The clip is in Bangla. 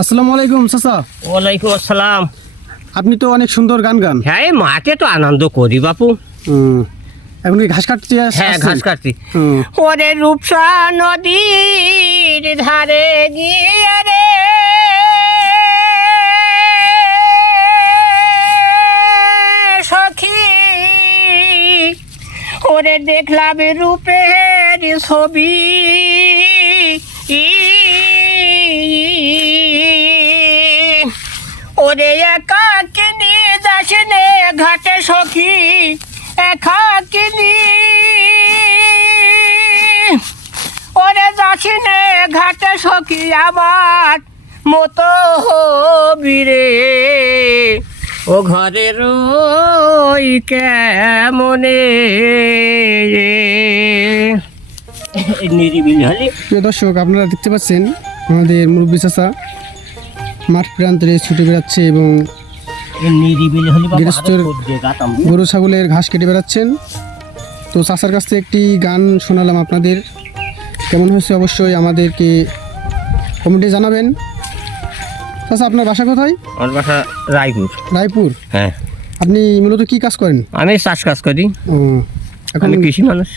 আসসালামু আলাইকুম চাচা। ওয়ালাইকুম আসসালাম। আপনি তো অনেক সুন্দর গান গান। হ্যাঁ, এই মাঠে তো আনন্দ করি বাপু। এখন কি ঘাস কাটতে হ্যাঁ, ঘাস কাটছি। ওরে রূপসা নদীর ধারে গিয়ে রে সখী, ওরে দেখলাম রূপের ছবি, ওরে একাকিনী যাসনে ঘাটে সখী, একাকিনী ওরে যাসনে ঘাটে সখী আমার মতো বীরে, ও ঘরের ওই কেমনে নিরিবিলি হলে। প্রিয় দর্শক, আপনারা দেখতে পাচ্ছেন আমাদের মুরব্বী চাচা মাঠ প্রান্তরে ছুটে বেড়াচ্ছে এবং নিরিবিলি হলে গৃহস্থের গরু ছাগলের ঘাস কেটে বেড়াচ্ছেন। তো চাচার কাছ থেকে একটি গান শোনালাম আপনাদের, কেমন হয়েছে অবশ্যই আমাদেরকে কমেন্টে জানাবেন। চাচা, আপনার বাসা কোথায়? আমার বাসা রায়পুর। রায়পুর? হ্যাঁ। আপনি মূলত কি কাজ করেন? আমি চাষ কাজ করি। এখন কৃষি মানুষ।